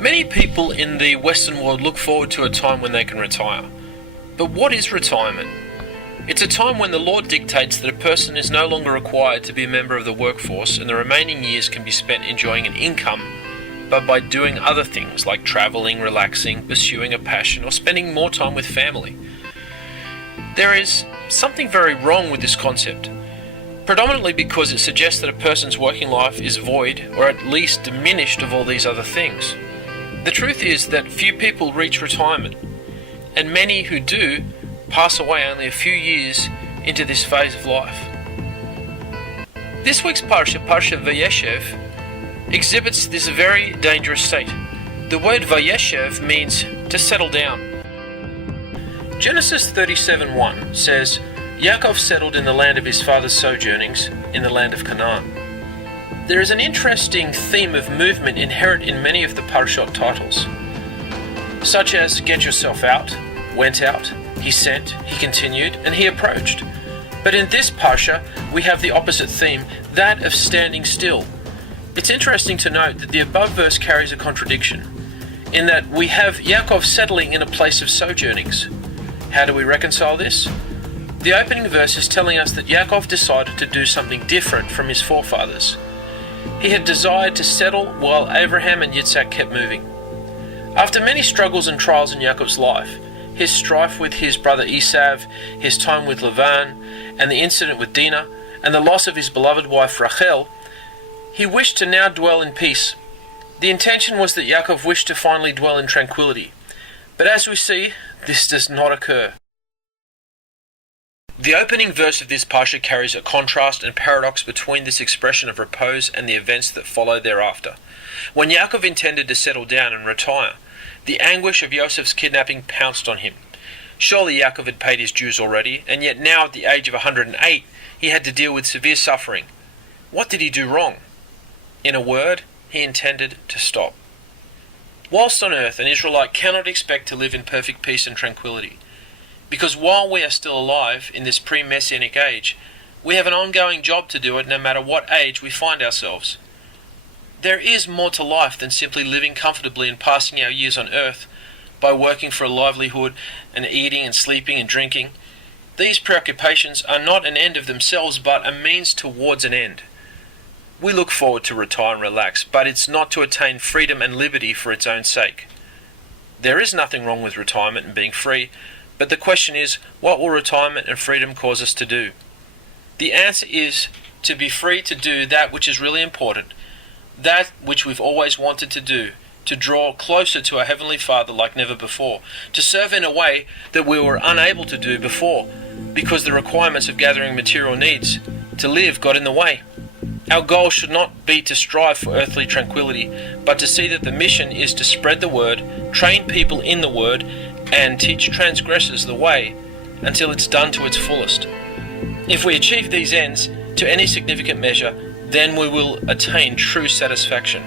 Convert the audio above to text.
Many people in the Western world look forward to a time when they can retire. But what is retirement? It's a time when the law dictates that a person is no longer required to be a member of the workforce and the remaining years can be spent enjoying an income, but by doing other things like travelling, relaxing, pursuing a passion, or spending more time with family. There is something very wrong with this concept, predominantly because it suggests that a person's working life is void or at least diminished of all these other things. The truth is that few people reach retirement, and many who do pass away only a few years into this phase of life. This week's Parsha Vayeshev, exhibits this very dangerous state. The word Vayeshev means to settle down. Genesis 37:1 says, Yaakov settled in the land of his father's sojournings, in the land of Canaan. There is an interesting theme of movement inherent in many of the Parshot titles, such as get yourself out, went out, he sent, he continued, and he approached. But in this Parsha, we have the opposite theme, that of standing still. It's interesting to note that the above verse carries a contradiction, in that we have Yaakov settling in a place of sojournings. How do we reconcile this? The opening verse is telling us that Yaakov decided to do something different from his forefathers. He had desired to settle while Abraham and Yitzhak kept moving. After many struggles and trials in Yaakov's life, his strife with his brother Esav, his time with Lavan, and the incident with Dinah, and the loss of his beloved wife Rachel, he wished to now dwell in peace. The intention was that Yaakov wished to finally dwell in tranquility. But as we see, this does not occur. The opening verse of this Parsha carries a contrast and paradox between this expression of repose and the events that follow thereafter. When Yaakov intended to settle down and retire, the anguish of Yosef's kidnapping pounced on him. Surely Yaakov had paid his dues already, and yet now at the age of 108, he had to deal with severe suffering. What did he do wrong? In a word, he intended to stop. Whilst on earth, an Israelite cannot expect to live in perfect peace and tranquility, because while we are still alive in this pre-Messianic age, we have an ongoing job to do it no matter what age we find ourselves. There is more to life than simply living comfortably and passing our years on earth by working for a livelihood and eating and sleeping and drinking. These preoccupations are not an end of themselves but a means towards an end. We look forward to retire and relax, but it's not to attain freedom and liberty for its own sake. There is nothing wrong with retirement and being free, but the question is, what will retirement and freedom cause us to do? The answer is to be free to do that which is really important, that which we've always wanted to do, to draw closer to our Heavenly Father like never before, to serve in a way that we were unable to do before, because the requirements of gathering material needs to live got in the way. Our goal should not be to strive for earthly tranquility, but to see that the mission is to spread the word, train people in the word, and teach transgressors the way until it's done to its fullest. If we achieve these ends to any significant measure, then we will attain true satisfaction.